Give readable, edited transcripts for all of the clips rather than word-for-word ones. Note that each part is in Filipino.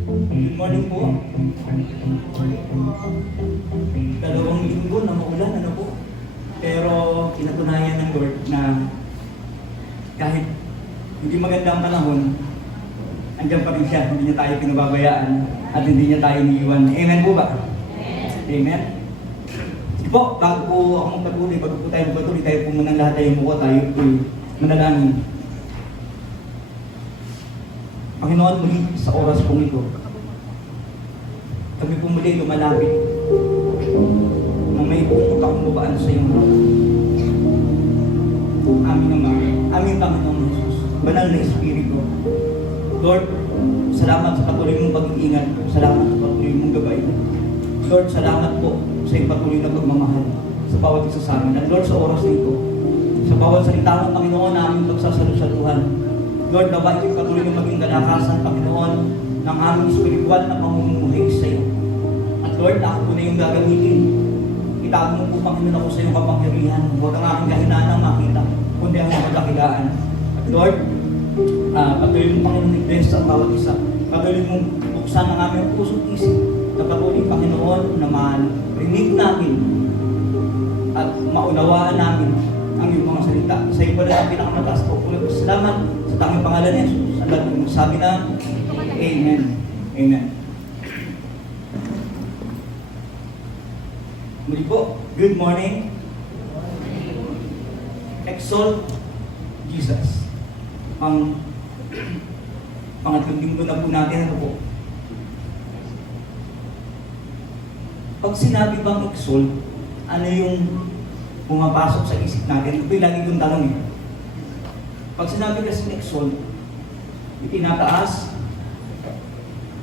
Good morning po. Dalawang linggo na maulan, ano po. Pero pinatunayan ng Lord na kahit hindi maganda ang panahon, andyan pa rin siya, hindi niya tayo pinababayaan at hindi niya tayo iniiwan. Amen po ba? Amen. Sige po, bago po ako magpatuloy, bago po tayo magpatuloy, tayo po muna lahat tayo mukha, tayo po manalangin. Panginoon, muli sa oras pong ito, kami po muli lumalapit na may pumunta akong babaan sa iyong harap. Aming Ama, aming Panginoong Jesus, banal na Espiritu. Lord, salamat sa patuloy mong pag-iingat, salamat sa patuloy mong gabay. Lord, salamat po sa iyong patuloy na pagmamahal sa bawat isa sa amin. At Lord, sa oras nito, sa bawat salita ng Panginoon na aming pagsasalusaluhan, Lord, naway ito'y patuloy na maging kalakasan, Panginoon, ng aming spiritual na pamumuhay sa iyo. At Lord, ako po na yung gagamitin. Itago mo po, Panginoon, ako sa iyong kapangyarihan. Huwag ang aking kahinanang makita, kundi ang mga kadakilaan. At Lord, patuloy mong Panginoon i-bless ang bawat isa. Patuloy mong buksan ang aming puso't isip. Na patuloy, Panginoon, na marinig namin at maunawaan namin ang iyong mga salita. Sa iyo pala ang pinakamataas po. Salamat sa tanging pangalan ni Jesus. Ang lahat ng sabi na, Amen. Amen. Muli po, good morning. Exalt Jesus. Ang pangatlong linggo na po natin, ano po? Pag sinabi bang exalt, ano yung pumapasok sa isip natin? Ito yung lagi kong tanong eh. Pag sinabi kasi exalt, itinataas,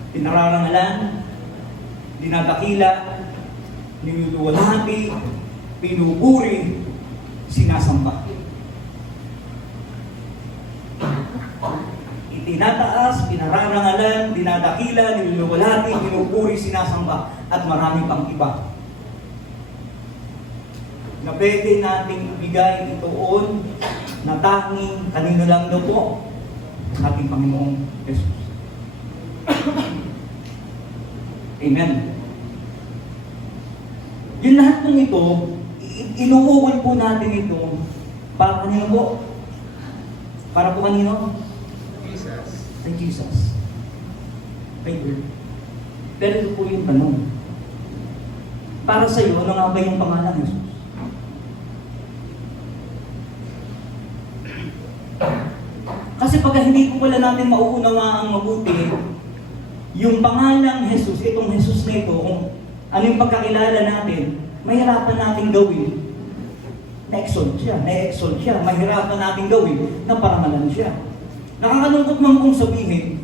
pinararangalan, dinadakila, niluluwalhati, pinupuri, sinasamba. Itinataas, pinararangalan, dinadakila, niluluwalhati, pinupuri, sinasamba, at marami pang iba. Na pwede nating ibigay itoon na tanging kanino lang daw po sa ating Panginoong Jesus. Amen. Yung lahat ng ito, inuukol po natin ito para kanino po? Para po kanino? Jesus. Kay Jesus. Kay Lord. Pero ito po yung tanong. Para sa iyo, ano nga ba yung pangalan ng Jesus? Kasi pag hindi po pala natin mauunawa ang mabuti, yung pangalang Jesus, itong Jesus na ito, kung ano yung pagkakilala natin, mahirapan natin gawin na-exalt siya, mahirapan natin gawin na parangalan siya. Nakakalungkot man kong sabihin,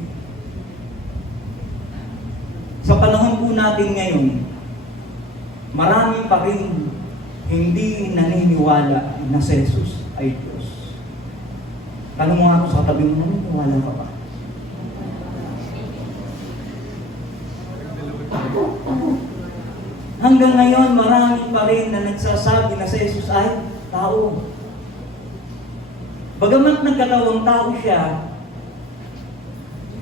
sa panahon po natin ngayon, marami pa rin hindi naniniwala na si Jesus ay Diyos. Tanong mo nga ako sa katabi mo, naniniwala ka ba? Hanggang ngayon, marami pa rin na nagsasabi na si Jesus ay tao. Bagamat nagkatawang tao siya,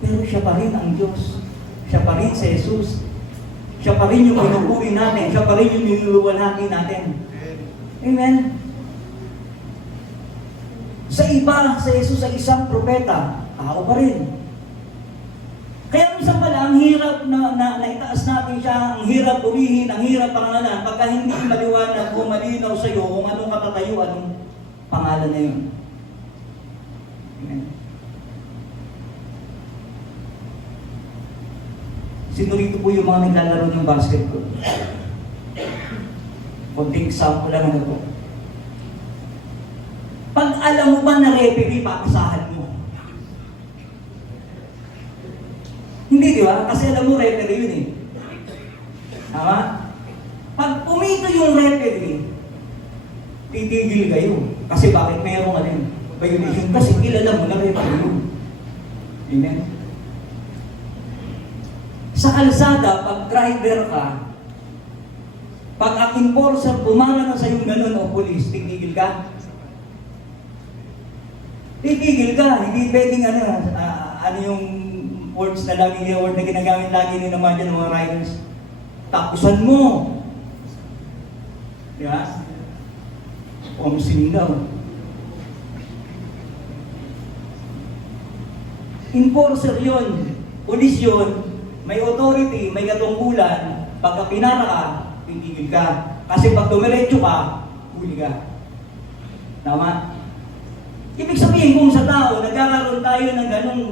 pero siya pa rin ang Diyos. Siya pa rin si Jesus. Siya pa rin yung pinupuri natin. Siya pa rin yung niluluwalhati natin. Amen. Sa iba, si Jesus ay isang propeta. Tao pa rin. Kaya minsan pala, ang hirap na itaas natin siya, ang hirap purihin, ang hirap pangalan, pagka hindi maliwanag o malinaw sa iyo kung anong katatayuan ng pangalan na yun. Amen. Sino rito po yung mga naglalaro ng basketball? Kunting example lang ano po. Pag alam mo ba na referee, papasahan mo? Hindi, di ba? Kasi alam mo, referee yun eh. Tama? Pag pumito yung referee, titigil kayo. Kasi bakit mayroong violation? Kasi kilala mo na referee yun. Amen? Sa kalsada, pag driver ka, pag ang enforcer bumara na sa yung ganun o police, titigil ka? Titigil ka, hindi pwedeng ano yung words na word na ginagamit lagi ni naman dyan ng mga writers. Tapusan mo. Diba? Singaw. Enforcer yun. Pulis yun. May authority, may katungkulan. Pagka pinara ka, titigil ka. Kasi pag dumiretso ka, huli ka. Tama? Ibig sabihin kung sa tao, nagkakaroon tayo ng ganong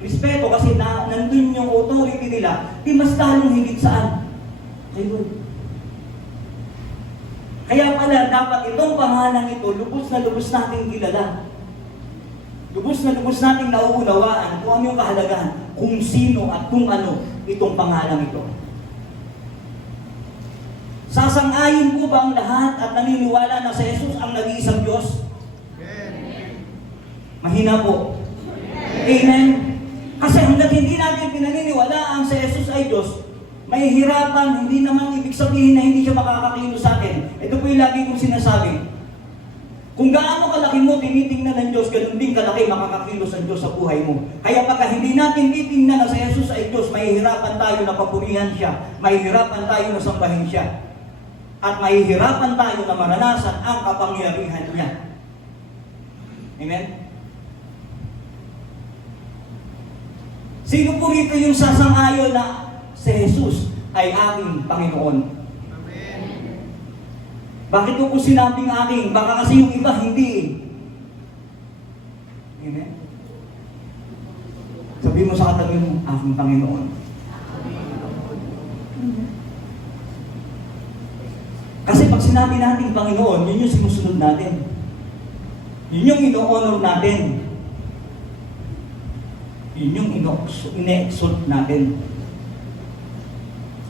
respeto kasi nandun yung authority nila, di mas talong higit saan? Ayun. Kaya pala, dapat itong pangalan ito, lubos na lubos nating kilala. Lubos na lubos nating nauunawaan kung ano yung kahalagahan, kung sino at kung ano itong pangalan ito. Sasang-ayon po ba ang lahat at naniniwala na si Jesus ang nag-iisang Diyos? Mahina po. Amen? Kasi hanggat hindi natin pinaniniwalaan si Jesus ay Diyos, may hirapan, hindi naman ibig sabihin na hindi siya makakakilos sa atin. Ito po yung lagi kong sinasabi. Kung gaano kalaki mo, tinitingnan ng Diyos, ganun din kalaki makakakilos ang Diyos sa buhay mo. Kaya pagka hindi natin titingnan na si Jesus ay Diyos, may hirapan tayo na papurihan siya, may hirapan tayo na sambahin siya, at may hirapan tayo na maranasan ang kapangyarihan niya. Amen? Sino po rito yung sasang-ayon na si Jesus ay aking Panginoon? Amen. Bakit po sinabing aking? Baka kasi yung iba hindi. Amen? Sabihin mo sa katabi mo, aking Panginoon. Kasi pag sinabi natin Panginoon, yun yung sinusunod natin. Yun yung ino-honor natin. Yun yung ine-exalt natin.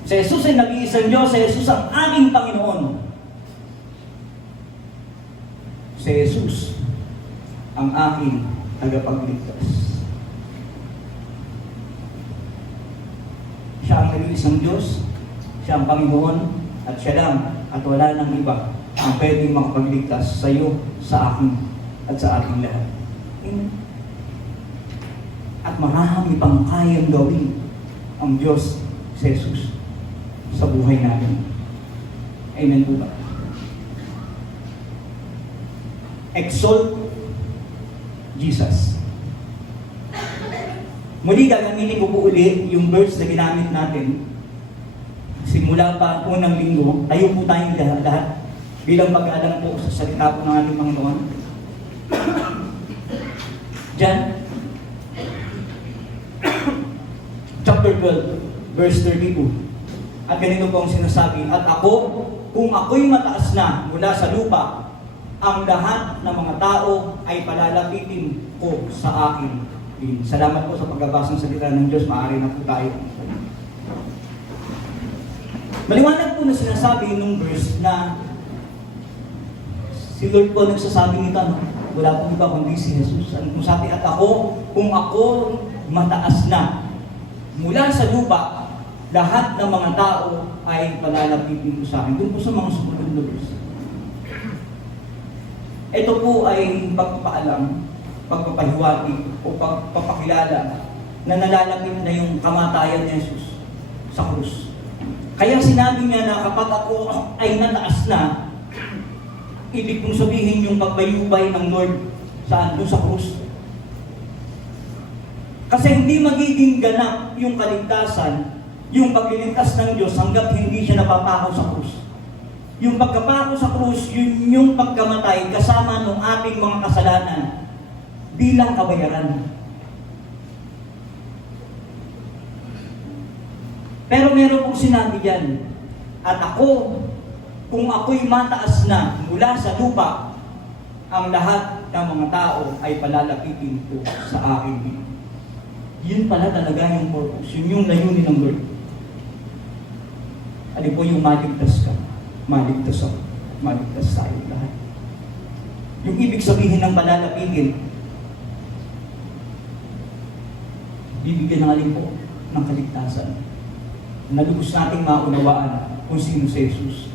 Si Jesus ay nag-iisang Diyos. Si Jesus ang aming Panginoon. Si Jesus ang aking tagapagligtas. Siya ang nag-iisang Diyos. Siya ang Panginoon. At siya lang at wala nang iba ang pwedeng makapagligtas sa iyo, sa akin, at sa ating lahat. Amen. At marami pang kayang gawin ang Diyos si Jesus sa buhay natin. Amen po ba? Exalt Jesus. Muli gagamitin ko po ulit yung verse na ginamit natin. Simula pa unang linggo, tayo po tayong lahat bilang pag-alam po sa salita po ng ating Panginoon. John chapter 12, verse 32. At ganito po ang sinasabi, at ako, kung ako'y mataas na mula sa lupa, ang lahat ng mga tao ay palalapitin ko sa akin. Salamat po sa pagbabasa ng salita ng Diyos. Maaari na po tayo. Maliwanag po na sinasabi nung verse na si Lord po nagsasabi nito, no? Wala pong iba kundi si Jesus. Kung sabi, at ako, kung ako mataas na mula sa lupa, lahat ng mga tao ay palalapitin ko sa akin. Doon po sa mga sumunod na verse. Ito po ay pagpapaalam, pagpapahiwati, o pagpapakilala na nalalapit na yung kamatayan ni Jesus sa krus. Kaya sinabi niya na kapag ako ay nataas na, ibig kong sabihin yung pagbayubay ng Lord saan? Doon sa krus. Kasi hindi magiging ganap yung kaligtasan, yung pagliligtas ng Diyos hanggat hindi siya napapako sa krus. Yung pagkapako sa krus, yun yung pagkamatay kasama ng ating mga kasalanan bilang kabayaran. Pero meron pong sinabi dyan, at ako, kung ako'y mataas na mula sa lupa, ang lahat ng mga tao ay palalapitin ko sa akin. Yun pala talaga yung purpose, yun yung layunin ng Lord. Ano po yung maligtas ka? Maligtas ako. Maligtas tayo lahat. Yung ibig sabihin ng palalapitin, bibigyan ng alin po ng kaligtasan. Nalubos nating maunawaan kung sino si Jesus.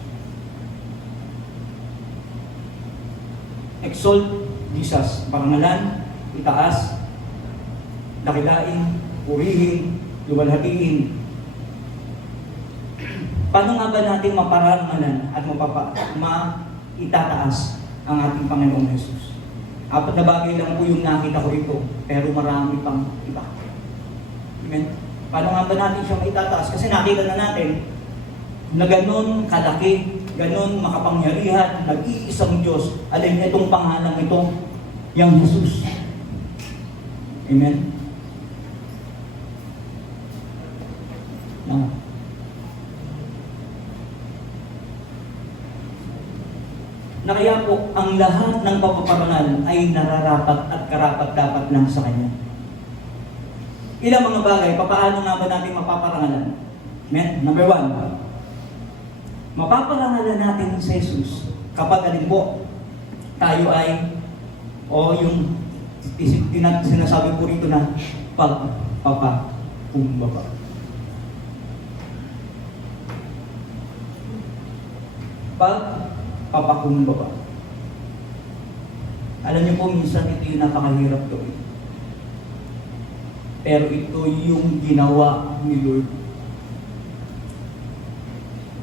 Exalt Jesus, parangalan, itaas, dakilain, purihin, luwalhatiin. Paano nga ba natin maparangalan at maitataas ang ating Panginoong Jesus? 4 na bagay lang po yung nakita ko rito, pero marami pang iba. Amen? Paano nga ba natin siya maitataas? Kasi nakita na natin na ganon kalaki, ganon makapangyarihan, nag-iisang Diyos, alin itong pangalang ito, yung Jesus. Amen? Na kaya po, ang lahat ng papaparangal ay nararapat at karapat-dapat lang sa Kanya. Ilang mga bagay, paano nga ba natin mapaparangalan? Amen? Number 1, mapaparangalan natin si Jesus kapag alin po, tayo ay, yung sinasabi po rito na pagpapakumbaba. Pagpapakumbaba. Alam niyo po, minsan ito yung napakahirap gawin. Pero ito yung ginawa ni Lord.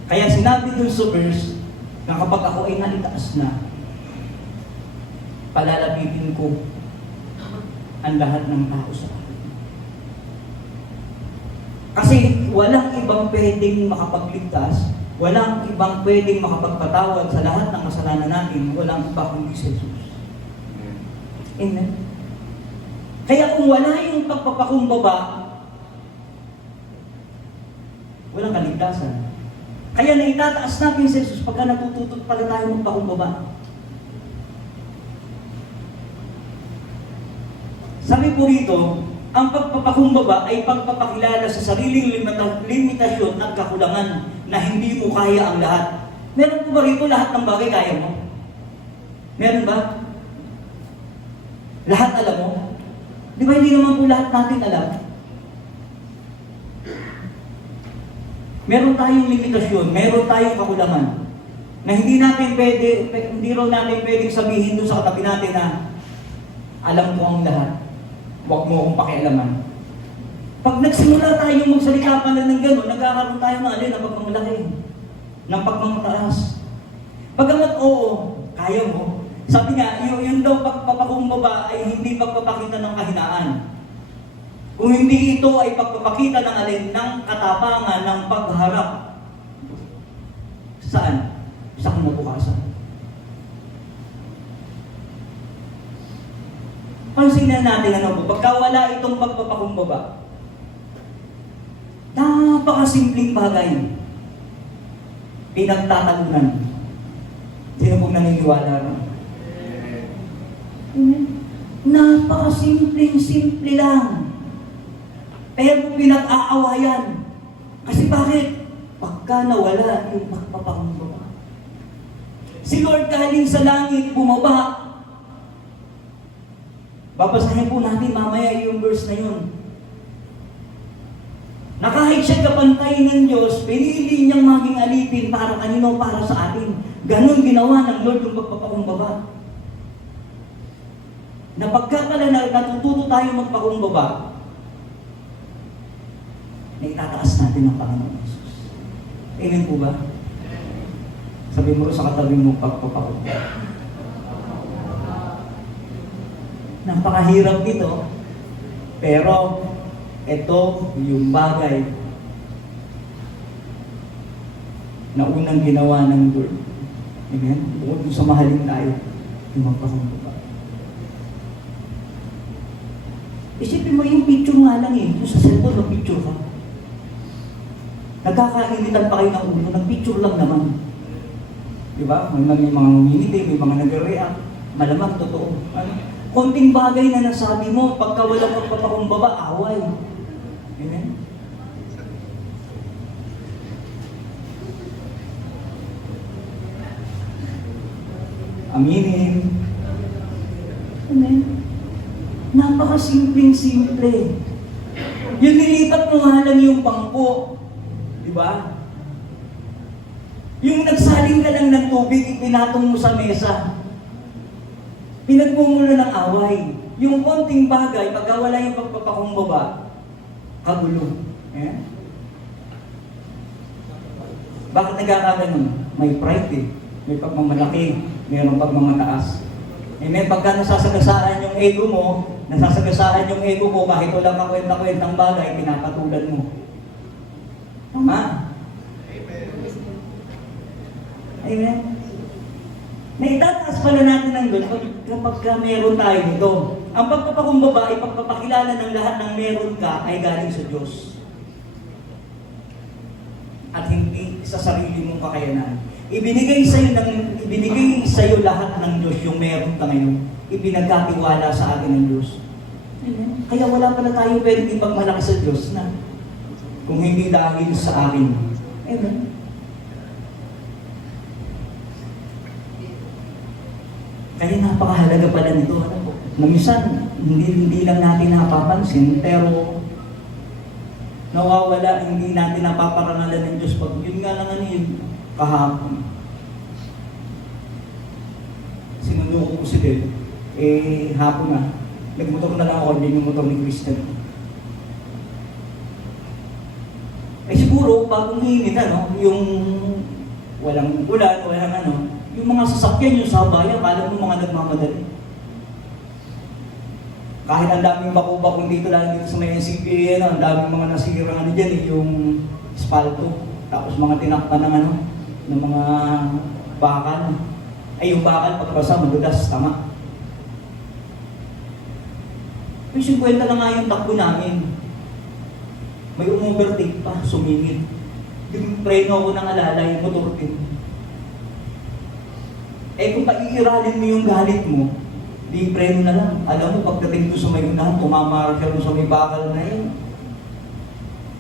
Kaya sinabi dun sa verse na kapag ako ay nalitaas na, palalapitin ko ang lahat ng tao sa akin. Kasi walang ibang pwedeng makapagligtas, walang ibang pwedeng makapagpatawad sa lahat ng kasalanan natin, walang iba kundi si Jesus. Amen? Kaya kung wala yung pagpapakumbaba, walang kaligtasan. Kaya naitataas natin si Jesus pagka natututot pala tayo magpakumbaba. Sabi po rito, ang pagpapakumbaba ay pagpapakilala sa sariling limitasyon at kakulangan na hindi mo kaya ang lahat. Meron po ba rito lahat ng bagay kaya mo? Meron ba? Lahat alam mo? Di ba hindi naman po lahat natin alam? Meron tayong limitasyon, meron tayong kakulangan na hindi raw natin pwedeng sabihin doon sa katabi natin na alam ko ang lahat. Huwag mo akong pakialaman. Pag nagsimula tayong magsalita pa na ng gano'n, nagkakaroon tayo ng ng pagmamalaki, ng pagmamataas. Pagamat oo, kaya mo. Sabi nga, yun daw pagpapakumbaba ay hindi pagpapakita ng kahinaan. Kung hindi ito ay pagpapakita ng ng katapangan, ng pagharap. Saan? Sa kinabukasan. Pansinin natin pagka wala itong pagpapakumbaba, napakasimpleng bagay. Pinagtatalunan. Sino pong naniniwala ron? Napakasimpleng-simple lang. Pero pinag-aawayan. Kasi bakit? Pagka nawala yung pagpapakumbaba. Si Lord galing sa langit, bumaba. Babasahin po natin mamaya yung verse na yun. Na kahit siya kapantay ng Diyos, pinili niyang maging alipin para kanino, para sa atin. Ganon ginawa ng Lord yung pagpapakumbaba. Na pagka pala natututo tayo magpakumbaba, na itataas natin ang Panginoon Jesus. Amen po ba? Sabi mo sa katabi mo, pagpapakumbaba. Napakahirap dito, pero ito yung bagay na unang ginawa ng Lord. Amen? Bukod sa mahalin tayo, yung magpakumbaba. Isipin mo yung picture nga lang kung sa cellphone, mag-picture ka. Nagkakainitan pa kayo ng ulo, nag-picture lang naman. Diba? May mga ngumingiti, may mga nag-react. Malamang, totoo. Konting bagay na nasabi mo, pagka walang pagpapakumbaba, away. Amen? Aminin. Amen? Napakasimpleng-simple. Yung nilipat mo nga lang yung bangko. Diba? Yung nagsaling ka lang ng tubig, ipinatong mo sa mesa. Pinagmumula ng away. Yung konting bagay, pagka wala yung pagpapakumbaba, kagulo. Ayan. Bakit nagkakaganon? May pride eh. May pagmamalaki, mayroong pagmamataas. Amen. Pagka nasasagasaan yung ego mo, nasasagasaan yung ego mo, kahit walang kakwenta-kwentang bagay, pinapatulan mo. Tama? Amen. Naitataas pala natin ng Diyos kapag meron tayo nito. Ang pagpapakumbaba, ipagpapakilala ng lahat ng meron ka ay galing sa Diyos. At hindi sa sarili mong kakayanan. Ibinigay sa iyo lahat ng Diyos yung meron ka ngayon. Ipinagkatiwala sa atin ng Diyos. Amen. Kaya wala pala tayo pwedeng ipagmalaki sa Diyos na kung hindi dahil sa akin. Amen. Kaya napakahalaga pala nito. Na minsan, hindi lang natin napapansin, pero nawawala, hindi natin napaparangalan ng Diyos. Pag yun nga lang yun, kahapon. Sinundo ko si Del, hapon na. Nagmotor na lang ako, din yung motor ni Christian. Siguro, bagong hinit, yung walang ulan, walang yung mga sasakyan, yung sa bayan, kala mo mga nagmamadali. Kahit ang daming bakubakong dito, lalo dito sa may NCPA, ang daming mga nasirang dyan, yung espalto, tapos mga tinakpan ng mga bakal. Ay, yung bakal, pagkabasa, madudas, tama. Yung 50 na nga yung takbo namin. May umovertake pa, sumingit. Yung preno ako ng alala, yung motor din. Kung paiiralin mo yung galit mo, di preno na lang. Alam mo, pagdating doon sa may unahan, tumamara siya doon sa may bakal na yun.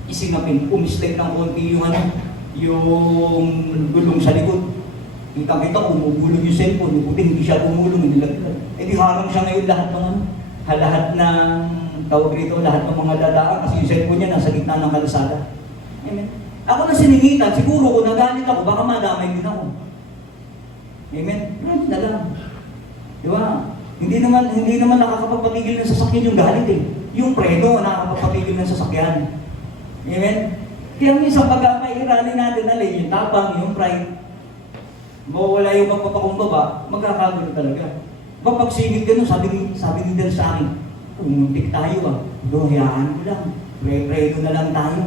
Isinapin, umistake ng konti yung yung gulong sa likod. Kita-kita, umugulong yung cellphone, buti hindi siya umulong, nilaglag. Di harang siya ngayon lahat ng tawag rito, lahat ng mga dadaan, kasi yung cellphone niya nasa gitna ng kalsada. Amen. Ako na siningitan, siguro kung nagalit ako, baka madamay din ako. Amen? Right na lang. Di ba? Hindi naman nakakapagpatigil ng sasakyan yung galit eh. Yung preno nakakapagpatigil ng sasakyan. Amen? Kaya minsan pagka mairali natin yung tapang, yung pride, mawawala yung magpapakumbaba, magkakagulo talaga. Kapag singit ganun, sabi ni Del sa akin, umuntik tayo hayaan ko lang. Preno na lang tayo.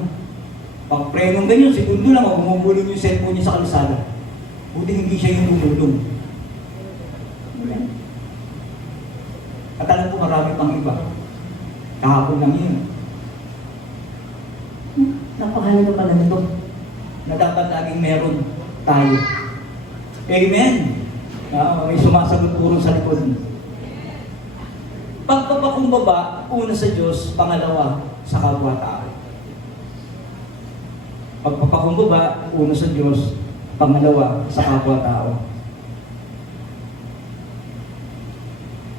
Pag prenong ganyan, segundo lang, bumubulong yung cellphone niya sa kalsada. Buti hindi siya yung tumulong. At alam ko marami pang iba. Kahapon lang yun. Napakahalaga pala nito na dapat laging meron tayo. Amen? May sumasagot puro sa likod. Pagpapakumbaba, una sa Diyos, pangalawa sa kapwa-tao. Pagpapakumbaba, una sa Diyos, pangalawa sa kapwa-tao.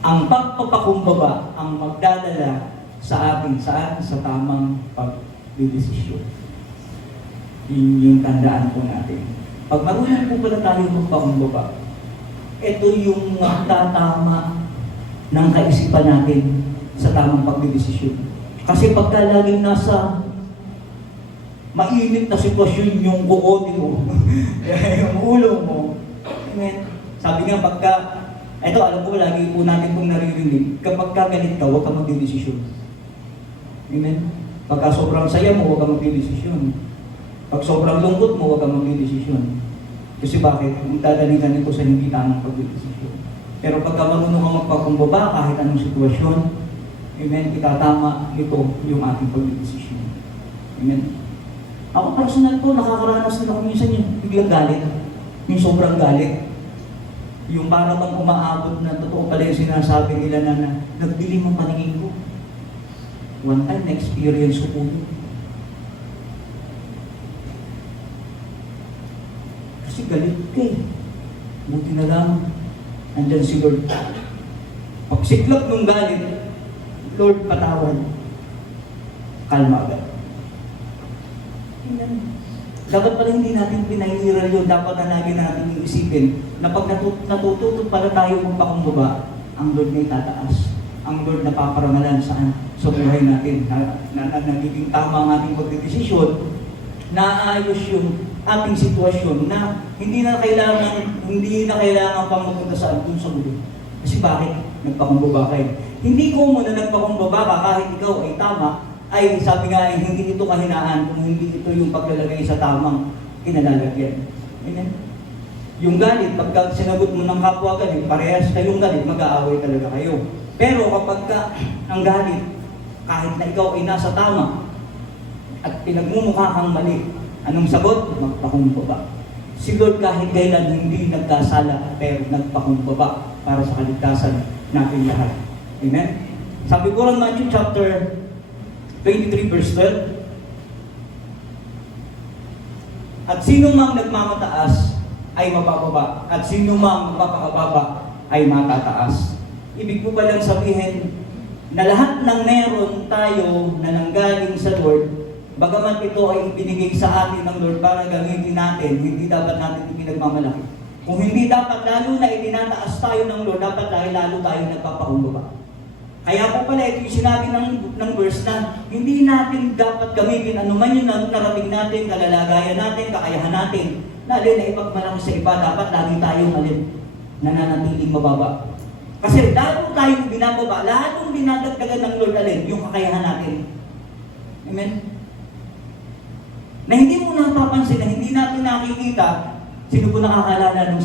Ang pagpapakumbaba ang magdadala sa atin, sa tamang pagdidesisyon. Yun yung tandaan po natin. Pag marunong po pala tayo magpakumbaba, ito yung magtatama ng kaisipan natin sa tamang pagdidesisyon. Kasi pagka laging nasa mainit na sitwasyon yung kukote mo, yung ulo mo, amen. Sabi nga pagka, ito alam ko lagi po natin pong naririnig, kapag galit ka, huwag ka magdidesisyon. Amen. Pagka sobrang saya mo, huwag ka magdidesisyon. Pag sobrang lungkot mo, huwag ka magdidesisyon. Kasi bakit? Kung dadalingan nito sa hindi tamang pagdidesisyon. Pero pagka marunong ka magpakumbaba kahit anong sitwasyon, amen, itatama nito yung ating pagdidesisyon. Amen. Ako personal po, nakakaranas na ako minsan yung biglang galit. Yung sobrang galit. Yung para bang umaabot na totoo pala yung sinasabi nila na nagdilim ang paningin ko. One time, na-experience ko po yun. Kasi galit ka eh. Buti na lang, andyan si Lord. Pagsiklop ng galit, Lord, patawad. Kalma agad. Dapat pala hindi natin pinahiral yun. Dapat na lagi natin iisipin na pag natututo pala tayo magpakumbaba, ang Lord na itataas. ang Lord napaparangalan sa buhay natin, na nagiging tama ang ating pagdedesisyon, naayos yung ating sitwasyon na hindi na kailangan pang mapunta dun sa gulo. Kasi bakit? Nagpakumbaba kayo. Hindi ko muna nagpakumbaba ka kahit ikaw ay tama, ay sabi nga hindi ito kahinaan kung hindi ito yung paglalagay sa tamang kinalalagyan. Amen? Yung galit, pagka sinagot mo ng kapwa galit, parehas kayong galit, mag-aaway talaga kayo. Pero kapag ang galit, kahit na ikaw ay nasa tama, at pinagmumukha kang mali, anong sagot? Magpakumbaba. Si Lord kahit kailan hindi nagkasala, pero nagpakumbaba para sa kaligtasan natin lahat. Amen? Sabi ko lang Matthew chapter 23 verse 12, at sino mang nagmamataas ay mabababa, at sino mang magpapakababa ay matataas. Ibig ko ba lang sabihin na lahat ng meron tayo na nanggaling sa Lord, bagamat ito ay ibinigay sa atin ng Lord para gamitin natin, hindi dapat natin ipinagmamalaki. Kung hindi dapat, lalo na itinataas tayo ng Lord, dapat lalo tayo nagpapakumbaba. Kaya po pala ito yung sinabi ng verse na hindi natin dapat gamitin anuman yung narating natin, kalalagayan natin, kakayahan natin, lalo na ipagmalaki sa iba, dapat lagi tayong nananatiling mababa. Kasi lalo tayong binababa, lalong dinadagdagan ng Lord yung kakayahan natin. Amen? Na hindi mo napapansin, na hindi natin nakikita. Sino po nakakalala nung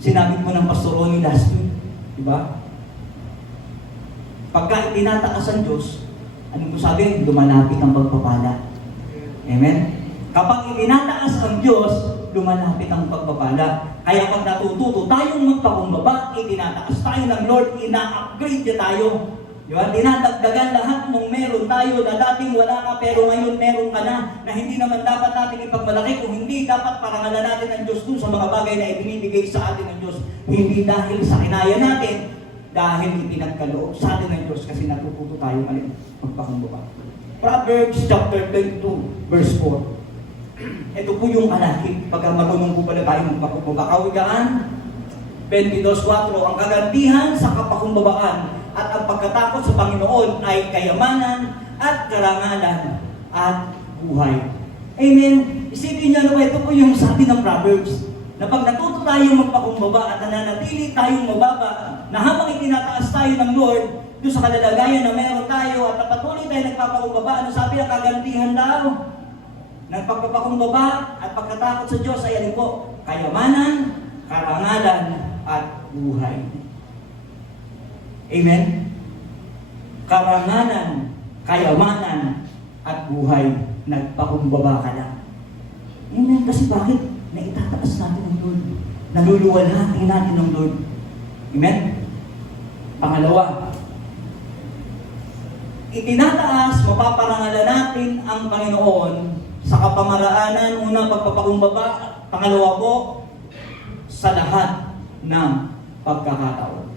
sinabi mo ng Pastor Ronnie last week? Diba? Pagka itinataas ang Diyos, ano mo sabi? Lumalapit ang pagpapala. Amen? Kapag itinataas ang Diyos, lumalapit ang pagpapala. Kaya pag natututo tayong magpakumbaba, itinataas tayo ng Lord, ina-upgrade niya tayo. Diba? Dinadagdagan lahat ng meron tayo na dating wala ka pero ngayon meron ka na hindi naman dapat natin ipagmalaki, kung hindi dapat parangalan natin ang Diyos dun sa mga bagay na ibinibigay sa atin ng Diyos. Hindi dahil sa kinaya natin, dahil ipinagkaloob sa atin ng Diyos kasi natututo tayo magpakumbaba. Proverbs chapter 22 verse 4. Ito po yung alakip pagka marunong po pala tayo magpakumbaba. Kawikaan 22:4, ang kagantihan sa kapakumbabaan at ang pagkatakot sa Panginoon ay kayamanan at karangalan at buhay. Amen? Isipin niyo, ito po yung sabi ng Proverbs, na pag natuto tayong magpakumbaba at nananatili tayong mababa, na habang itinataas tayo ng Lord, doon sa kalalagayan na meron tayo at patuloy tayo nagpapakumbaba, ano sabi ang kagantihan daw? Ng pagpapakumbaba at pagkatakot sa Diyos ay alin po? Kayamanan, karangalan at buhay. Amen? Karangalan, kayamanan, at buhay. Nagpakumbaba ka lang. Amen? Kasi bakit? Naitataas natin ng Lord. Naluluwalhati natin ng Lord. Amen? Pangalawa, itinataas, mapaparangalan natin ang Panginoon sa kapamaraanan, una, pagpapakumbaba, pangalawa po, sa lahat ng pagkakataon.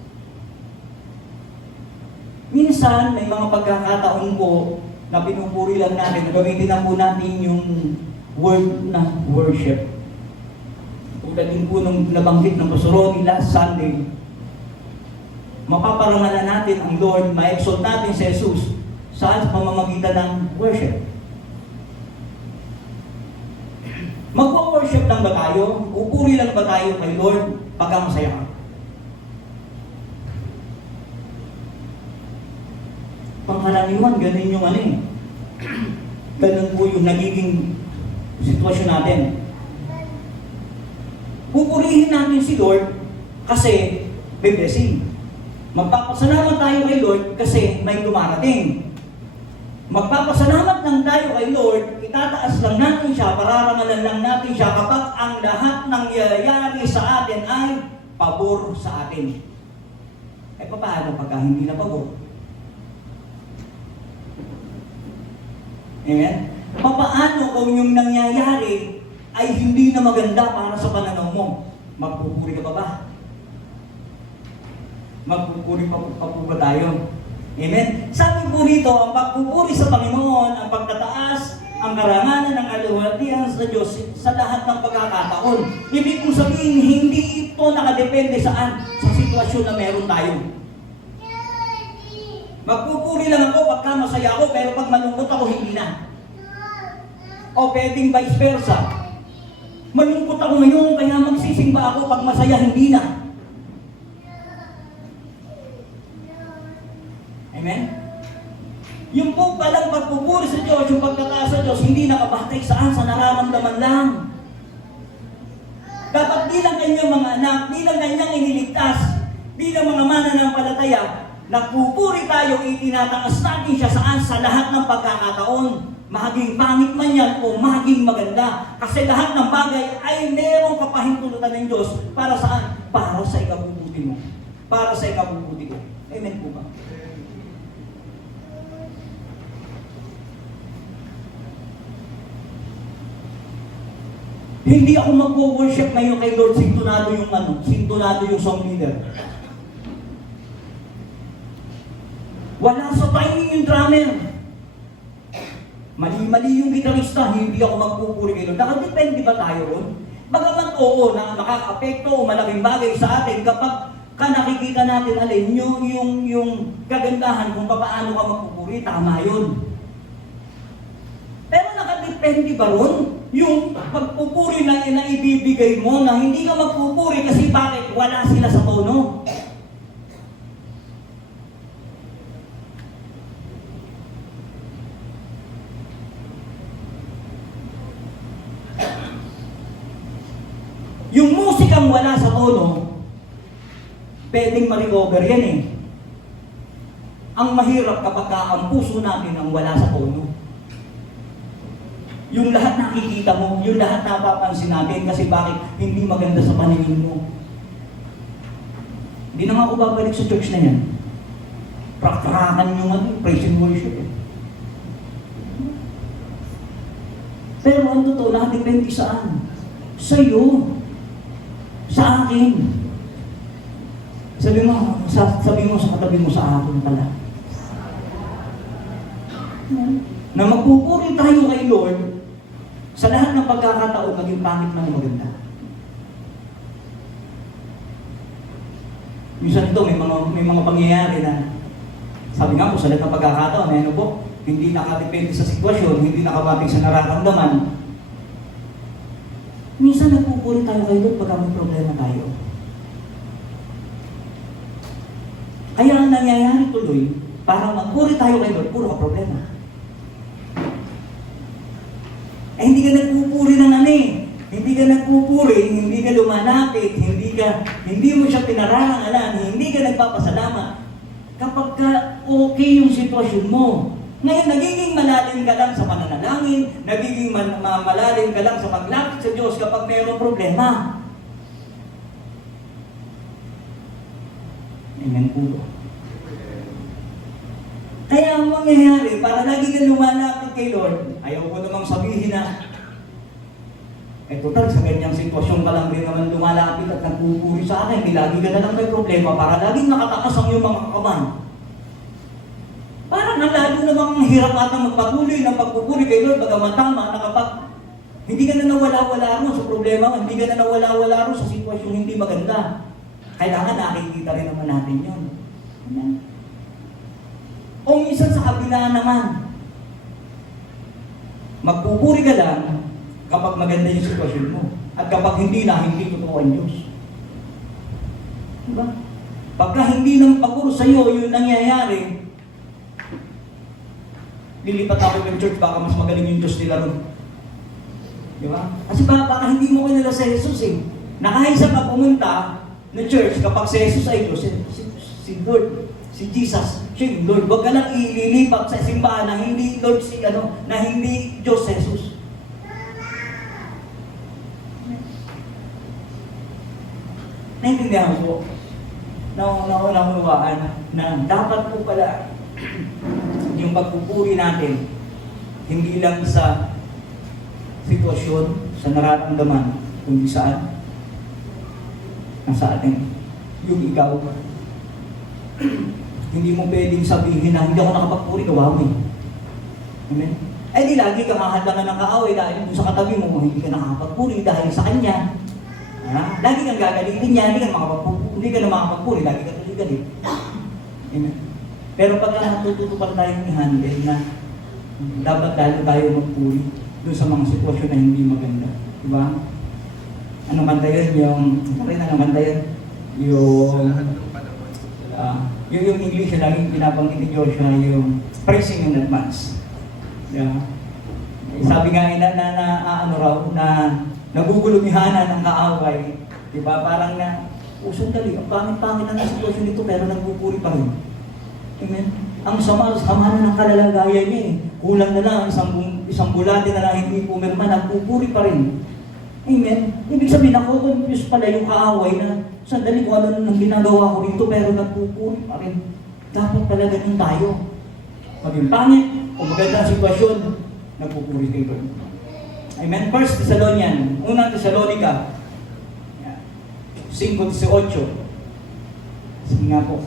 Minsan, may mga pagkakataon po na pinupuri lang natin, gamitin na po natin yung word na worship. Tulad din po nung nabanggit ng Pastor Ronnie last Sunday, mapaparangalan natin ang Lord, ma-exalt natin si Jesus sa pamamagitan ng worship. Magwa-worship lang ba tayo? Upuri lang ba tayo kay Lord pagka masaya ka? Pangkaraniwan, ganun yung ganun po yung nagiging sitwasyon natin. Pupurihin natin si Lord kasi may blessing. Magpapasalamat tayo kay Lord kasi may dumarating. Magpapasalamat lang tayo kay Lord, itataas lang natin siya, pararangalan lang natin siya kapag ang lahat ng nangyayari sa atin ay pabor sa atin. Eh paano pagka hindi na pabor? Amen? Paano kung yung nangyayari ay hindi na maganda para sa pananaw mo? Magpupuri ka pa ba? Magpupuri pa po ba tayo? Amen? Sabi po rito, ang pagpupuri sa Panginoon, ang pagtataas, ang karangalan ng aluwalhatian sa Diyos sa lahat ng pagkakataon. Ibig kong sabihin, hindi ito nakadepende saan? Sa sitwasyon na meron tayo. Magpupuri lang ako pagka masaya ako, pero pag malungkot ako, hindi na. O pwedeng vice versa. Malungkot ako ngayon, kaya magsisimba ako pag masaya, hindi na. Amen? Yung po palang pagpupuri sa Diyos, yung pagkataas sa Diyos, hindi nakabatay saan, sa nararamdaman lang. Dapat bilang kanyang mga anak, bilang kanyang iniligtas, bilang mga mananampalataya, nagpupuri tayo, itinataas natin siya saan, sa lahat ng pagkakataon. Maging pangit man yan o maging maganda. Kasi lahat ng bagay ay merong kapahintulutan ng Diyos para saan? Para sa ikabubuti mo. Para sa ikabubuti ko. Amen po ba? Hindi ako mag-worship ngayon kay Lord, sintonado yung song leader. Wala sa timing yung drummer. Mali-mali yung gitarista, hindi ako magpupuri kay Lord. Nakadepende ba tayo ron? Bagamat oo, na makaka-apekto o malaking bagay sa atin kapag nakikita natin alin yung kagandahan kung paano ka magpupuri, tama yun. Pero nakadepende ba ron? Yung pagpupuri na ibibigay mo na hindi ka magpupuri kasi bakit? Wala sila sa tono. Yung musikang wala sa tono, pwedeng ma-recover yan eh. Ang mahirap kapag ang puso natin ang wala sa tono. Yung lahat nakikita mo, yung lahat napapansin natin kasi bakit hindi maganda sa paningin mo. Hindi na nga ako babalik sa church na yan. Praktikakan yung praise and worship. Pero ang totoo, nakadepende saan? Sa'yo. Sa akin. Sabi mo sa katabi mo sa akin pala. Na magpupuri tayo kay Lord sa lahat ng pagkakataon, maging pangit man o maganda. Minsan ito, may mga pangyayari na sabi nga po, sa lahat ng pagkakataon, ano po, hindi nakadepende sa sitwasyon, hindi nakabating sa nararamdaman. Minsan nagpupuri tayo kay Lord pagka may problema tayo. Kaya ang nangyayari tuloy, para magpuri tayo kay Lord, puro ka problema. Hindi ka nagpupuri ng hindi ka nagpupuri, hindi ka lumalapit, hindi mo siya pinararangalan, hindi ka nagpapasalamat. Kapag okay yung sitwasyon mo, ngayon nagiging malalim ka lang sa pananalangin, nagiging malalim ka lang sa paglapit sa Diyos kapag mayroong problema. Amen po. Kaya ang mangyayari, para lagi ka lumalapit kay Lord, ayaw ko namang sabihin na, total, sa ganyang sitwasyon ka lang rin naman lumalapit at nagpupuri sa akin, lagi ka na lang may problema para laging nakatakas ang iyong mga kamay. Parang lalo namang hirap atang magpatuloy ng pagpupuri kay Lord, bagaman tama na kapag hindi ka na nawala-wala ron sa problema, hindi ka na nawala-wala ron sa sitwasyon hindi maganda. Kailangan nakikita rin naman natin yun. Amen. O minsan sa kabila naman, magpupuri ka lang kapag maganda yung sitwasyon mo. At kapag hindi na, hindi totoo ang Diyos. Diba? Pagka hindi ng pagpuro sa iyo yung nangyayari, lilipat ako ng church, baka mas magaling yung Diyos nila ron. Diba? Kasi baka hindi mo kilala si Jesus eh. Nakahisa ka pumunta na church kapag si Jesus ay Diyos, si Lord, si Jesus, siya yung Lord. Huwag ka lang ililipat sa simbahan na hindi Lord na hindi Diyos Jesus. Naintindihan ko naunawaan na dapat po pala yung pagpupuri natin hindi lang sa sitwasyon, sa nararamdaman, kundi saan? Nasa atin. Yung ikaw, hindi mo pwedeng sabihin na hindi ako nakapagpuri, gawa mo. Amen? Ay di lagi kang hahalangan ng kaaway dahil kung sa katabi mo, hindi ka nakakapagpuri dahil sa kanya. Lagi kang gagalingin niya, hindi ka na makapagpuri, lagi ka tuloy galit. Amen? Pero pagka natututupan tayong i-handle na dapat lalo tayo magpuri doon sa mga sitwasyon na hindi maganda. Diba? Ano kanta yun? Ano kanta yun? Yung English na laging pinabanggit ni Joshua, yung praising in advance. Yeah. Sabi nga na nagugulumihanan ng kaaway. Diba? Parang sandali, ang pangit-pangit na sitwasyon nito pero nagpupuri pa rin. Amen? Ang sama na ng kalalagayan niya eh. Kulang na lang, isang bulate na lang hindi pumirma, nagpupuri pa rin. Amen? Ibig sabihin, confuse pala yung kaaway na sandali ko ano nang ginagawa ko rito pero nagpupuri pa rin. Dapat pala ganun tayo. Maging pangit o maganda ang sitwasyon, nagpupuri kayo. Amen? 1 Thessalonians, unang Thessalonica, 5:18. Sige nga po.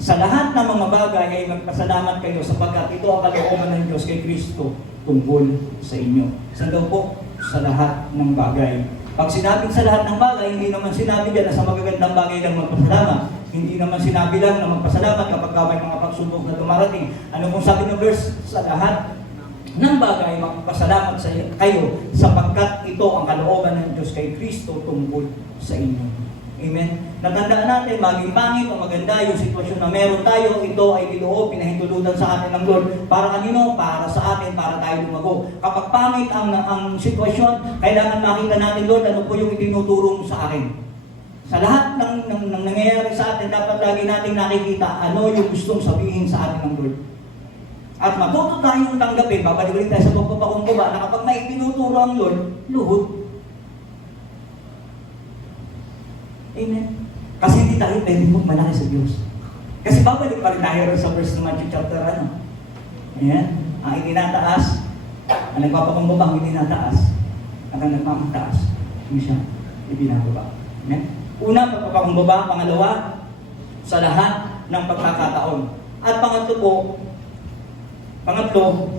Sa lahat ng mga bagay ay magpasalamat kayo sapagkat ito ang kalooban ng Diyos kay Kristo tungkol sa inyo. Sa daw po, sa lahat ng bagay. Pag sinabing sa lahat ng bagay, hindi naman sinabi dyan na sa magagandang bagay lang magpasalamat. Hindi naman sinabi lang na magpasalamat kapag may mga pagsubok na dumarating. Ano kung sabi ng verse? Sa lahat ng bagay, magpasalamat sa kayo sapagkat ito ang kalooban ng Diyos kay Kristo tungkol sa inyo. Amen? Natandaan natin, maging pangit o maganda yung sitwasyon na meron tayo, ito ay niloob, pinahintulutan sa atin ng Lord. Para kanino? Para sa atin, para tayo lumago. Kapag pangit ang sitwasyon, kailangan makita natin, Lord, ano po yung itinuturo mo sa akin. Sa lahat ng nangyayari sa atin, dapat lagi natin nakikita ano yung gustong sabihin sa atin ng Lord. At matuto tayong tanggapin, babalik tayo sa pagpapakumbaba, na kapag may itinuturo ang Lord, luhod. Amen. Kasi hindi tayo pwede magmalaki sa Diyos. Kasi babalik pa rin tayo sa verse ng Matthew chapter Ayan. Ang itinataas, ang nagpapakumbaba, ang itinataas, at ang nagpapataas, hindi siya ibinababa. Amen. Una, pagpapakumbaba. Pangalawa, sa lahat ng pagkakataon. At pangatlo,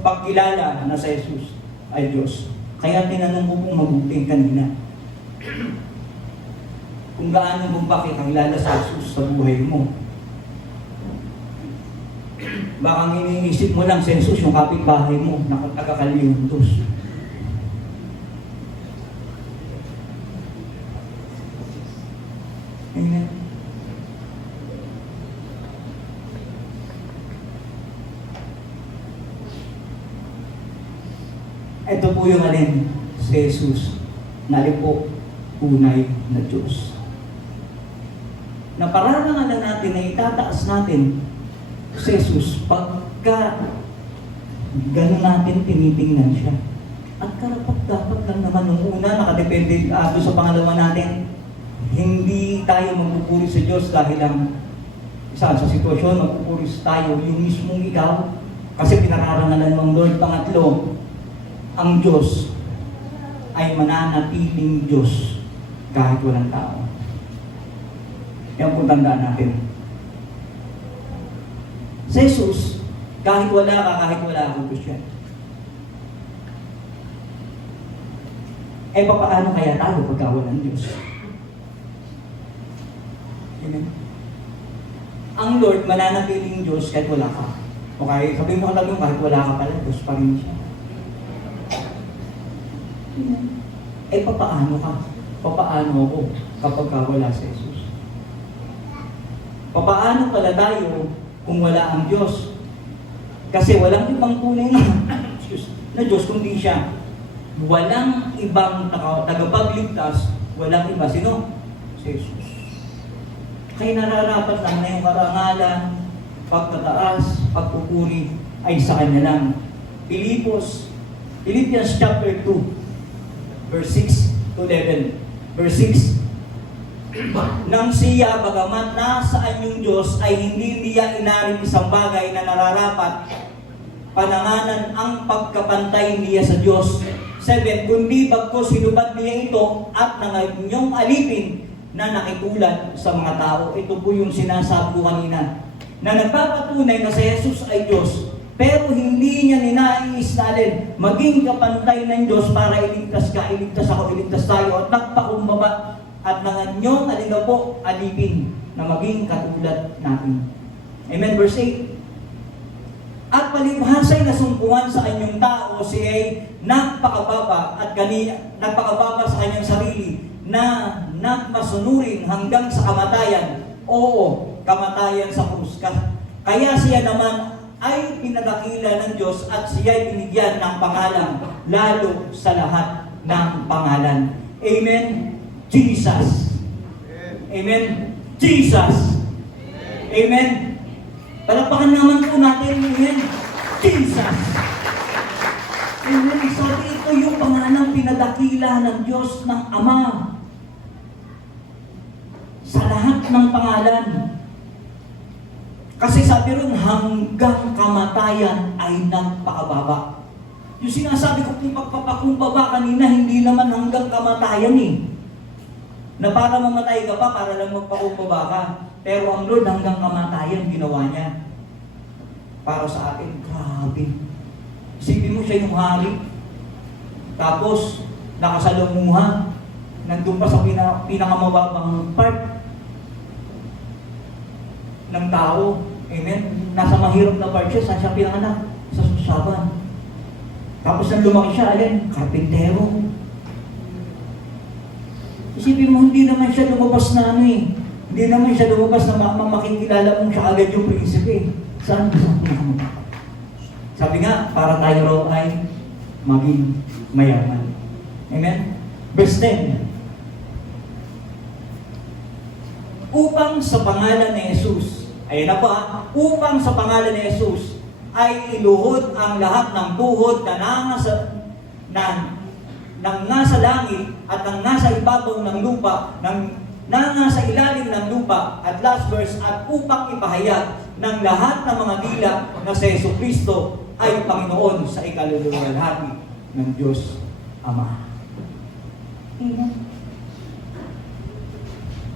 pagkilala na sa Jesus ay Diyos. Kaya tinanong ko pong mabuti kanina. Kung gaano mong pakikilala sa Jesus sa buhay mo. Baka iniisip mo lang sa Jesus yung kapitbahay mo na taga-Kaliyuntos. Amen. Ito po yung alin sa Jesus na po tunay na Diyos. Na pararangalan natin na itataas natin si Jesus pagka gano'n natin tinitingnan siya. At karapat-dapat lang naman nung una, nakadepende doon sa pangalawa natin, hindi tayo magpupuri sa Diyos dahil lang sa sitwasyon, magpupuri tayo yung mismong ikaw kasi pinararangalan ng Lord. Pangatlo, ang Diyos ay mananatiling Diyos kahit walang tao. Yan po tandaan natin. Sa Jesus, kahit wala akong Christian. Paano kaya tayo pagka walang Diyos? Amen? Ang Lord, mananatiling Diyos kahit wala ka. Okay, sabihin mo katabi mo, kahit wala ka pala, Diyos pa rin siya. Amen? Paano ka? Paano ako kapag wala sa Jesus? Paano pala tayo kung wala ang Diyos? Kasi walang ibang tunay na Diyos kundi siya. Walang ibang tagapagligtas, walang iba. Sino? Si Jesus. Kaya nararapat lang na yung karangalan, pagtataas, pagpupuri ay sa Kanya lang. Philippians chapter 2, verse 6 to 11. Verse 6. Nang siya, bagamat nasaan yung Diyos, ay hindi niya inarin isang bagay na nararapat pananganan ang pagkapantay niya sa Diyos. 7. Kundi bagkus sinubad niya ito at nanganyong alipin na nakitulad sa mga tao. Ito po yung sinasabi ko kanina. Na nagpapatunay na si Jesus ay Diyos, pero hindi niya ninais na alin maging kapantay ng Diyos para iligtas ka, iligtas ako, iligtas tayo, at nagpakumbaba at nanganyong alipin na maging katulad natin. Amen. Verse 8. At palibhasay na sumpungan sa kanyang tao, siya ay nagpakababa at nagpakababa sa kanyang sarili na nagmasunurin hanggang sa kamatayan. Oo, kamatayan sa krus. Kaya siya naman ay pinadakila ng Diyos at siya ay binigyan ng pangalan lalo sa lahat ng pangalan. Amen? Jesus. Amen? Jesus. Amen? Palakpakan naman po natin, amen? Jesus. Amen? Sabi ito yung pangalang pinadakila ng Diyos ng Ama. Sa lahat ng pangalan. Kasi sabi rin, hanggang kamatayan ay nagpakababa. Yung sinasabi ko kung pagpapakumbaba kanina, hindi naman hanggang kamatayan eh. Na para mamatay ka pa, para lang magpakumbaba ka. Pero ang Lord hanggang kamatayan ginawa niya. Para sa atin, grabe. Isipin mo siya yung hari. Tapos, nakasalamuha. Nandun pa sa pinakamababang part ng tao. Amen? Nasa mahirap na part siya, saan siya pinanganak? Sa susaban. Tapos nang lumaki siya, alin? Karpintero. Isipin mo, hindi naman siya lumabas na ano eh. Hindi naman siya lumabas na makikilala mong siya agad yung prinsipe. Saan mo? Sabi nga, para tayo raw ay maging mayaman. Amen? Verse 10. Upang sa pangalan ni Jesus, ayun na pa, upang sa pangalan ni Jesus, ay iluhod ang lahat ng tuhod na nasa langit at nang nasa ibabaw ng lupa, nasa ilalim ng lupa, at last verse, at upang ipahayag ng lahat ng mga dila na si Jesucristo ay Panginoon sa ikaluluwalhati ng Diyos Ama.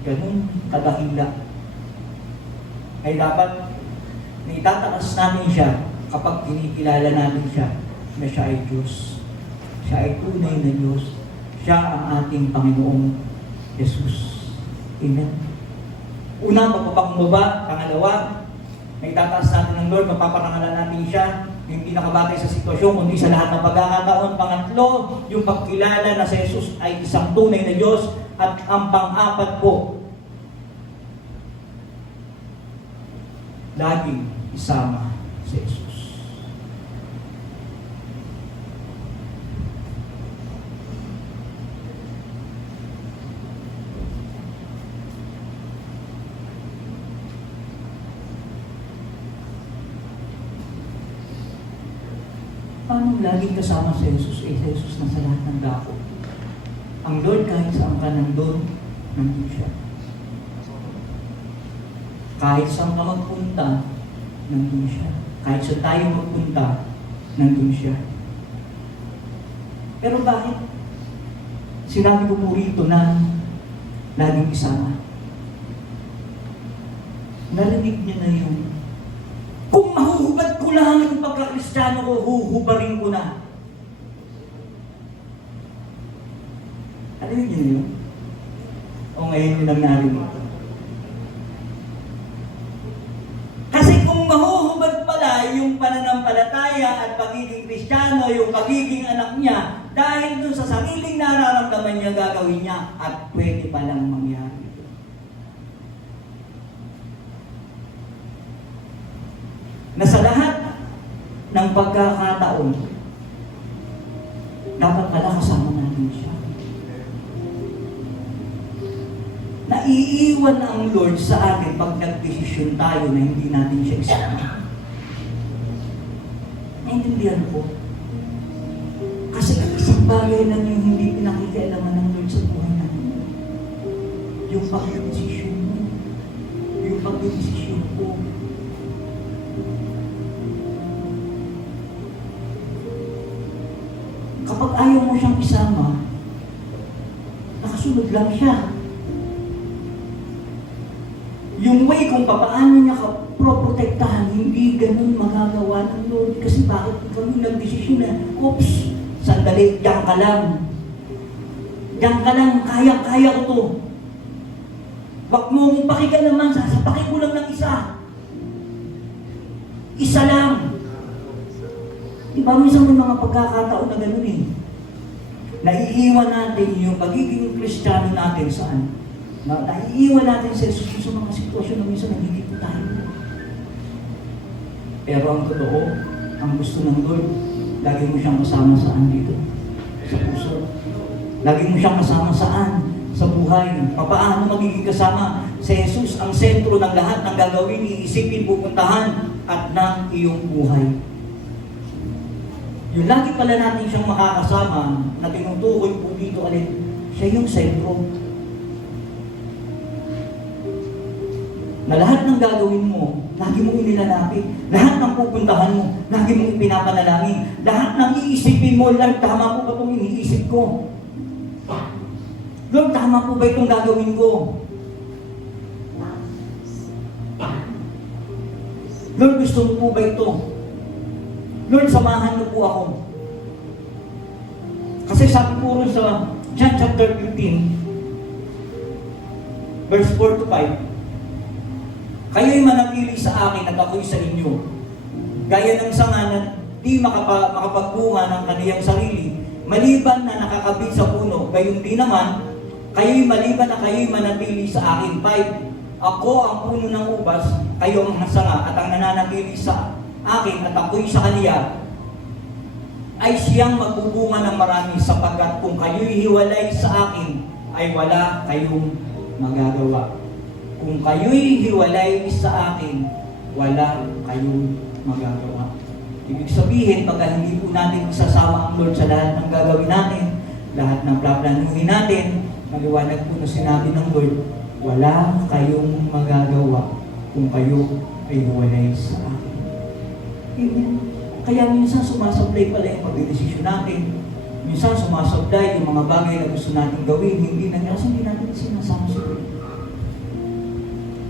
Ganun kadakila. Ay dapat naitataas namin siya kapag kinikilala namin siya na siya ay Diyos. Siya ay tunay na Diyos. Siya ang ating Panginoong Jesus. Amen. Una, magpapakumbaba. Pangalawa, naitataas natin ng Lord, mapaparangalan natin siya, hindi nakabatay sa sitwasyon, kundi sa lahat ng pagkakataon. Pangatlo, yung pagkilala na si Jesus ay isang tunay na Diyos. At ang pang-apat po, laging isama si Jesus. Paano laging kasama si Jesus? Si Jesus na sa lahat ng dako. Ang Lord kahit saan ka nandun, nandun siya. Kahit saan ka magpunta, nandun siya. Kahit saan tayo magpunta, nandun siya. Pero bakit? Sinabi ko po rito na laging isama. Narinig niya na yun. Kung mahuhubad ko lang yung pagka-Kristiyano ko, huhubarin ko na. Narinig niyo yun? O ngayon yun ang narinig ko? Kasi kung mahuhubad pala yung pananampalataya at pagiging Kristiyano, yung pagiging anak niya, dahil dun sa sariling nararamdaman niya, gagawin niya at pwede palang mangyari. Na sa lahat ng pagkakataon, dapat pala kasama natin siya. Naiiwan ang Lord sa atin pag nagdesisyon tayo na hindi natin siya isama. Naintindihan ko. Kasi isang bagay lang yung hindi pinakikialaman ng Lord sa buhay natin. Yung pagdesisyon mo. Yung pagdesisyon ko. Kapag ayaw mo siyang isama, nakasunod lang siya. Yung way kung paano niya ka protektahan, hindi ganun magagawa ng Lord. Kasi bakit ikaw yung nagdesisyon na, oops, sandali, diyan ka lang. Diyan ka lang, kaya ko to. Wag mo mong pakinggan naman, sasapakin ko lang ng isa. Isa lang. Diba, minsan may mga pagkakataon na gano'n eh. Naiiwan natin yung pagiging Kristiyano natin saan? Naiiwan natin sa mga sitwasyon na minsan nagiging po tayo. Pero ang totoo, ang gusto ng Lord, lagi mo siyang kasama saan dito? Sa puso. Lagi mo siyang kasama saan? Sa buhay. Paano magiging kasama? Si Jesus ang sentro ng lahat ng gagawin, iisipin, pupuntahan at ng iyong buhay. Yung lagi pala natin siyang makakasama na tinutukoy po dito alin, siya yung sentro. Na lahat ng gagawin mo, lagi mong inilalapit. Lahat ng pupuntahan mo, lagi mong ipinapanalangin. Lahat ng iisipin mo, Lord, tama po ba itong iniisip ko? Lord, tama po ba itong gagawin ko? Lord, gusto mo po ba ito? Lord, samahan mo po ako. Kasi sabi po rin sa John chapter 15, verse 4 to 5, kayo'y manatili sa akin at ako'y sa inyo. Gaya ng sanga na di makapagbunga ng kaniyang sarili, maliban na nakakabit sa puno, gayon din naman, kayo'y maliban na kayo'y manatili sa akin. 5, ako ang puno ng ubas, kayo ang sanga, at ang nananatili sa akin at ako'y sa kaniya, ay siyang magbubunga ng marami, sapagkat kung kayo'y hiwalay sa akin, ay wala kayong magagawa. Kung kayo'y hiwalay sa akin, wala kayong magagawa. Ibig sabihin, pagka hindi po natin isasama ang Lord sa lahat ng gagawin natin, lahat ng plaplanuhin natin, maliwanag po na sinabi ng Lord, wala kayong magagawa kung kayo ay hiwalay sa akin. Amen. Kaya minsan sumasablay pala yung pagdedesisyon natin. Minsan sumasablay yung mga bagay na gusto natin gawin, hindi natin sinasama sa Lord.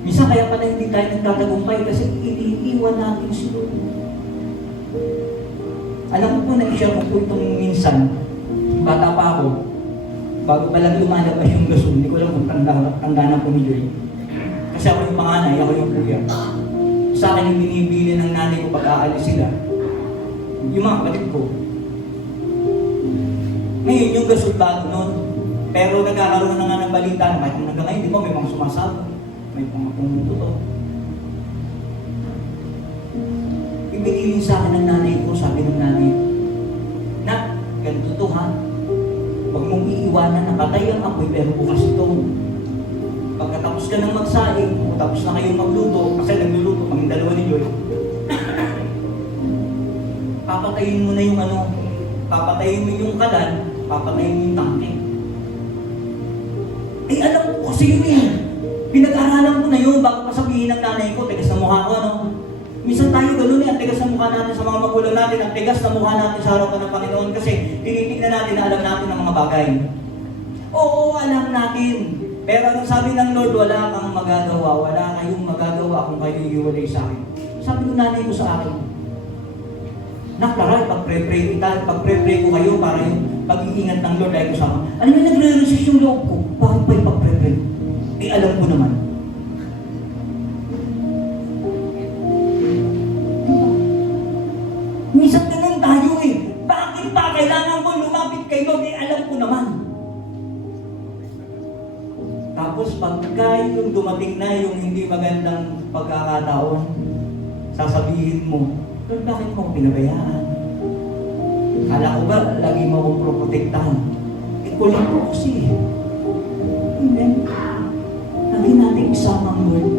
Minsan kaya pala hindi tayo nagtatagumpay kasi iniiwan natin si Lord. Alam ko po, na-share ko po itong minsan, bata pa ako, bago pa lang lumalabas yung gasol, hindi ko alam kung tanda na po ni Joy. Kasi ako yung panganay, ako yung kuya. Sa akin yung binibili ng nanay ko pag aalis sila, yung mga kapatid ko. Ngayon, yung gasol bago nun, pero nagkakaroon na nga ng balita na kahit hanggang ngayon, di ba, may mga sumasabot, may mga pumututo. Ibinilin sa akin ng nanay ko, sabi ng nanay, nak, ganito to ha, huwag mong iiwanan na patay ang apoy, pero bukas ito. Pagkatapos ka ng magsaing, tapos na kayong magluto, kasi nagluluto kaming dalawa ni Joy, papatayin mo na yung papatayin mo yung kalan, papatayin mo yung tangke. Eh, alam ko kasi yun eh. Pinag-aralan ko na yun bago pa sabihin ng nanay ko, tigas na mukha ko, ano? Minsan tayo gano'n eh, ang tigas na mukha natin sa mga magulang natin, ang tigas na mukha natin sa harapan ng Panginoon kasi tinitignan natin na alam natin ang mga bagay. Oo, alam natin. Pero ang sabi ng Lord, wala kang magagawa, wala kayong magagawa kung kayo iiwalay sa akin. Sabi ng nanay ko sa akin, naktaray, pag-pray ko kayo para yung pag-iingat ng Lord ay kasama. Alam niyo, nagre-resist yung loob ko. Bakit pa yung pag-pray? Eh, alam ko naman. Minsan ganun tayo eh. Bakit pa kailangan ko lumapit kay Lord? Eh, alam ko naman. Tapos pagka yung dumating na yung hindi magandang pagkakataon, sasabihin mo, Lord, bakit mo pinabayaan? Kala ko ba, lagi mo akong protektahan? Eh, kulang ko kasi. Amen. Lagi natin isama ang Lord.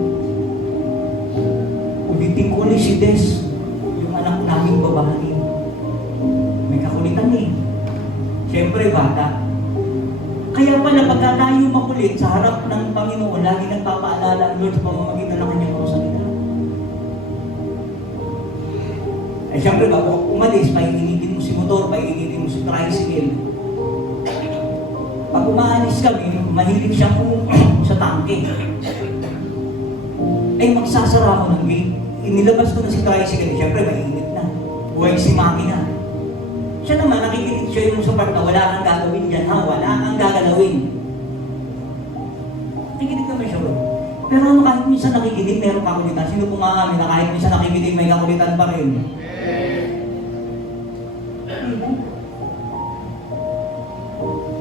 Ulitin ko ulit si Des, yung anak naming babae. May kakulitan eh. Siyempre, bata. Kaya pala, pagka tayo makulit sa harap ng Panginoon, lagi nagpapaalala ang Lord sa pamamagitan ng kanyang karusalita. Eh, siyempre, bago umalis, painitin mo si motor, painitin mo si tricycle. Pag umaalis kami, mahilig siyang sa tangke. Eh, magsasara ako ng gate. Inilabas ko na si tricycle, siyempre, mainit na. Buhay si makina. Siya naman, nakikinig siya yung sa part na wala kang gagawin dyan, ha? Wala kang gagalawin. Nakikinig naman siya, bro. Pero ano, kahit minsan nakikinig, meron kakulitan. Sino pong maamin na kahit minsan nakikinig, may kakulitan pa rin?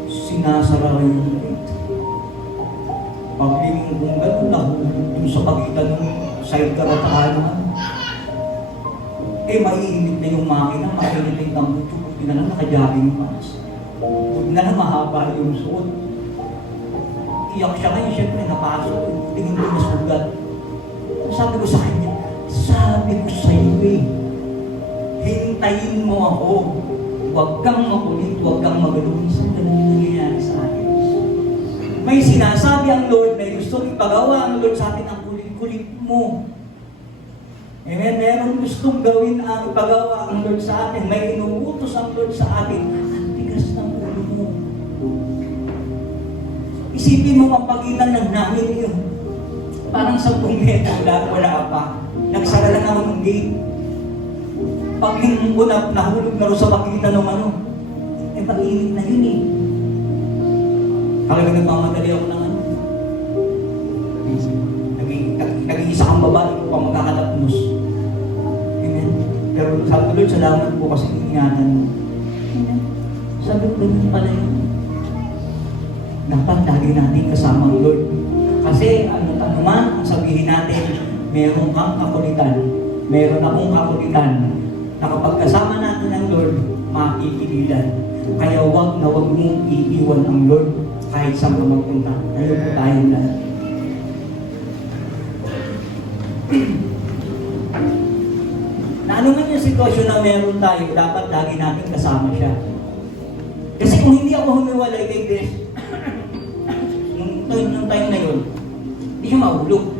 Sinasara yung gate. Paglingon kong gano'n, nahulog dun sa pagitan ng sidecar at kanan. Maiinit na yung makina, mainit na yung tambucho. Buti na lang naka-jogging pants. Buti na lang mahaba yung suot. Iyak siya ngayon, siyempre napasok. Tingin ko na sugat. Sabi ko sa kanya, sabi ko sa iyo hintayin mo ako. Huwag kang makulit, huwag kang magaluhin. Saan ganun nangyayari sa akin? May sinasabi ang Lord, may gusto ipagawa ang Lord sa atin ang kulit-kulit mo. Amen? Meron gustong gawin ang ipagawa ang Lord sa atin. May inuutos ang Lord sa atin. Ang tigas ng ulo mo. Isipin mo ang pagitan ng namin yun. Parang 10 metro lang, wala pa. Nagsara lang ako ng gate. Paglingon ko na nahulog na rin sa pagitan ng ano. Pag-init na yun eh. Talaga nagmamadali ako ng ano. Nag-iisa kang babae ko pa magkakalapnos. Amen. Pero sabi ko, Lord, salamat po kasi ingatan mo. Amen. Sabi ko, ganyan pala yun. Dapat lagi natin kasama ang Lord. Kasi ano man ang sabihin natin, meron kang kakulitan. Meron akong kakulitan. Na kapag kasama natin ang Lord, makikililan. Kaya wag na wag mong iiwan ang Lord kahit saan ka magpunta. Ngayon po tayong lahat. Na ano man yung sitwasyon na meron tayo, dapat lagi natin kasama siya. Kasi kung hindi ako humiwalay kay Chris, nung time na yun, hindi siya mahulog.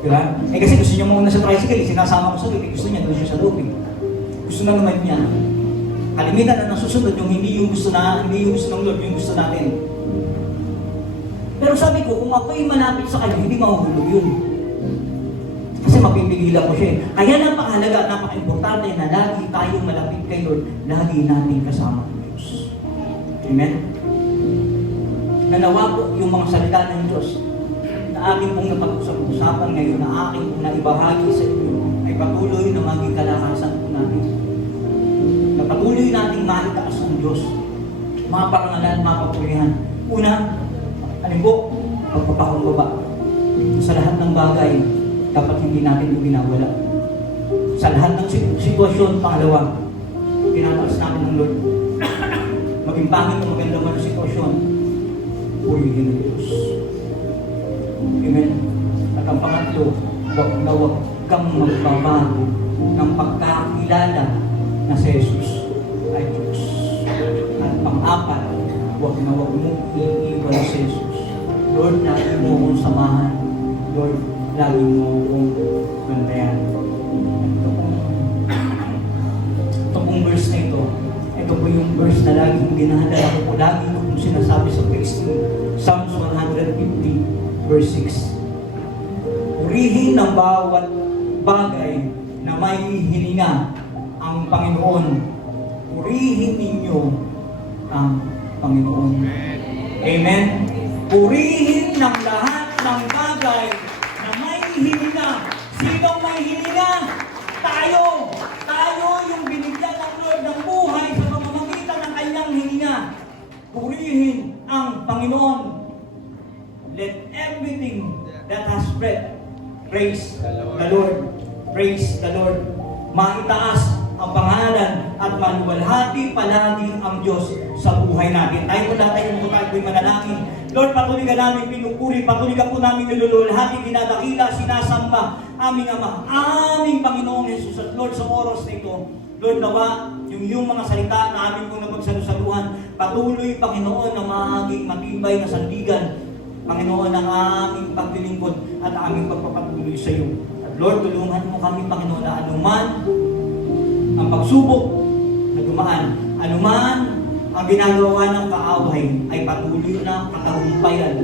Diba? Kasi gusto niya muna sa tricycle, sinasama ko sa loob, gusto niya doon siya sa loob. Gusto na naman niya. Kalimitan na nasusunod yung hindi yung gusto ng Lord, yung gusto natin. Pero sabi ko, kung ako'y malapit sa kanya, hindi mahuhulog yun. Kasi mapipigilan ko siya. Kaya napakahalaga, napaka-importante na lagi tayong malapit kay Lord, lagi natin kasama ang Diyos. Amen? Nanawa ko yung mga salita ng Diyos na aking pong napag-usapan ngayon, na aking pong naibahagi sa inyo, ay patuloy na maging kalakasan po natin. Na patuloy nating maitaas ang Diyos. Mga parangalan, mga kapulihan. Una, alin po, pagpapakumbaba. Sa lahat ng bagay, dapat hindi natin yung ginawala. Sa lahat ng sitwasyon, pangalawa, tinataas natin ng Lord. Maging pangit o maganda man ang sitwasyon, purihin ng Diyos. Amen. At ang pangatlo, huwag na huwag kang magbabago ng pagkakilala na si Jesus ay Diyos. At pang-apat, huwag na huwag mong iiwan si Jesus. Lord, lagi mo akong samahan. Lord, lagi mo akong bantayan. Ito pong verse na ito po yung verse na laging dinahadala ko po, lagi ko kung sinasabi sa text Psalms 150 verse 6. Purihin ang bawat bagay na may hininga ang Panginoon. Purihin ninyo ang Panginoon. Amen. Purihin ng lahat ng bagay na may hininga. Sinong may hininga? Tayo! Tayo yung binigyan ng Lord ng buhay sa pamamagitan ng kanyang hininga. Purihin ang Panginoon. Let everything that has breath praise the Lord. Praise the Lord. Maitaas ang pangalan at maluwalhati palagi ang Diyos sa buhay natin. Tayo po natin yung tayo'y manalangin. Lord, patuloy ka namin pinupuri, patuloy ka po namin niluluwalhati, dinadakila, sinasamba, aming Ama, aming Panginoong Jesus at Lord sa oras na ito. Lord, nawa, yung mga salita na aming pong napagsalusaluhan, patuloy, Panginoon, na maging matibay na sandigan, Panginoon, ang aming paglilingkod at aming pagpapatuloy sa iyo. At Lord, tulungan mo kami, Panginoon, na anuman ang pagsubok na dumaan, anuman ang ginagawa ng kaaway ay patuloy na katagumpayan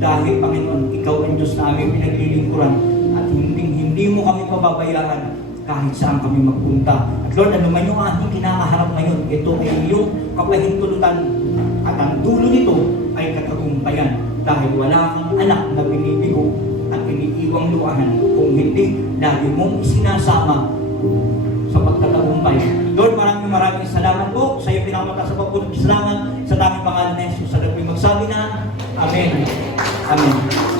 dahil, Panginoon, Ikaw ang Diyos na aming pinaglilingkuran at hindi mo kami pababayaan kahit saan kami magpunta. At Lord, anuman yung ating kinakaharap ngayon, ito ay iyong kapahintulutan at ang dulo nito ay katagumpayan dahil wala kang anak na binibigo at iniiwang luwahan kung hindi lagi mong isinasama sa pagtatagumpay. Lord, maraming salamat po sa iyo pinakamataas sa pagpulit. Salamat sa tanging pangalan ni Jesus. Sa lahat magsabi na, Amen. Amen.